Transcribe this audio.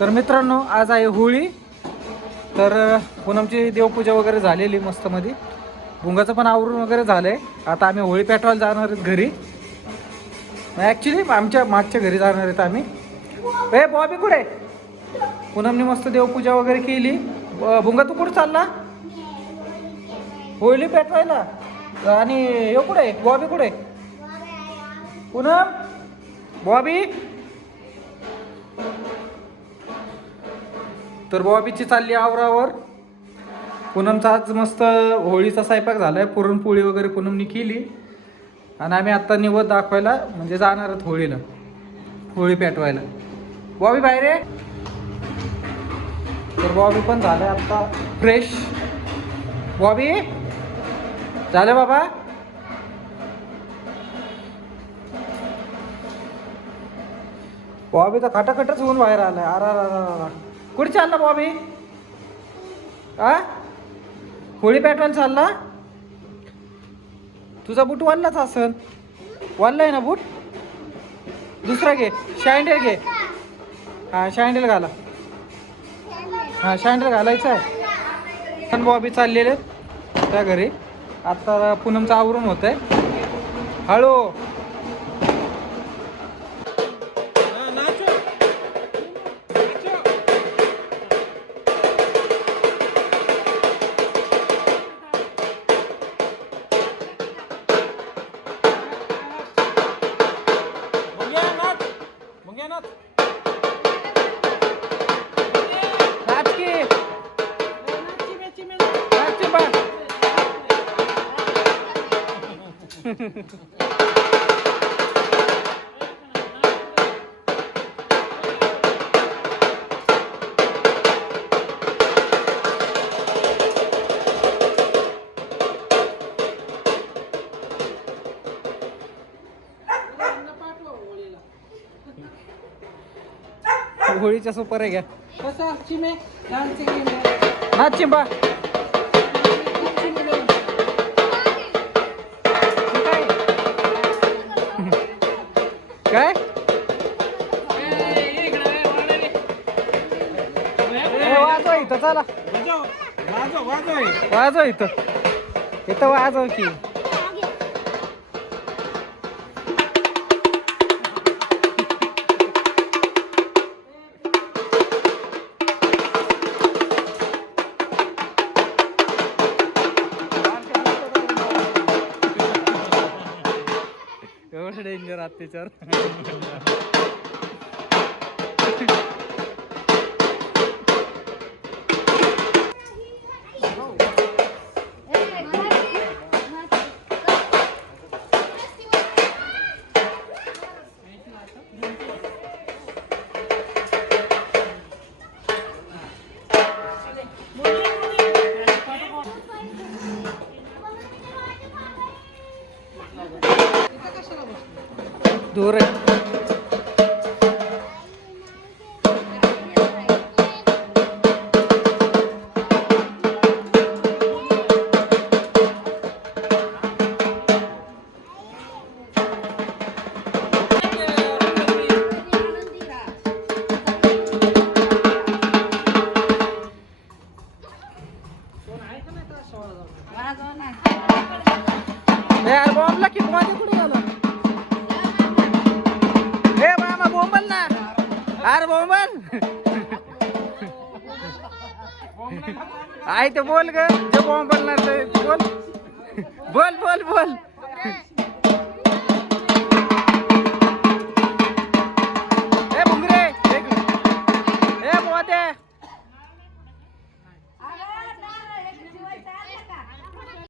तर मित्रांनो आज आहे होळी. तर पूनमची देवपूजा वगैरे झालेली मस्त मध्ये. भुंगाचं पण आवरून वगैरे झालंय. आता आम्ही होळी पेटवायला जाणार आहेत घरी. ॲक्च्युली आमच्या मागच्या घरी जाणार आहेत आम्ही. ए बॉबी कुठे? पूनमने मस्त देवपूजा वगैरे केली. भुंगा तू कुठं चालला? होळी पेटवायला. आणि हे कुठे? बॉबी कुठे? पूनम बॉबी. तर बॉबीची चालली आवरावर. पूनमचा आज मस्त होळीचा स्वयंपाक झालाय. पुरणपोळी वगैरे पूनमनी केली. आणि आम्ही आत्ता निवद दाखवायला म्हणजे जाणार आहोत होळीला, होळी पेटवायला. बॉबी बाहेर आहे. तर बॉबी पण झालं आत्ता फ्रेश. बॉबी झालं बाबा. बॉबी तर खटाखटच होऊन बाहेर आलाय. अरा कुठे चालला बॉबी? होळी पेटवायला चालला? तुझा बूट वाढलाच असन. वाढला आहे ना बूट? दुसरा घे, शँडल घे. हां शँडल घाला. हां शँडल घालायचं आहे. पण बॉबी चाललेले त्या घरी. आत्ता पूनमचं आवरून होत आहे. हळू. होळीच्या सुपर आहे घ्या. ना चिंबा काय वाजव इथं. चला वाजव इथं. इथं वाजव की. एवढं डेंजर अत्याचार. दूर आहे. यार बॉम्बला की माझ्या कुठे गेला? ए मामा बोंबल ना. अरे बोंबल. आहे ते बोल ग. जे बोंबल ना ते बोल. बोल बोल बोल.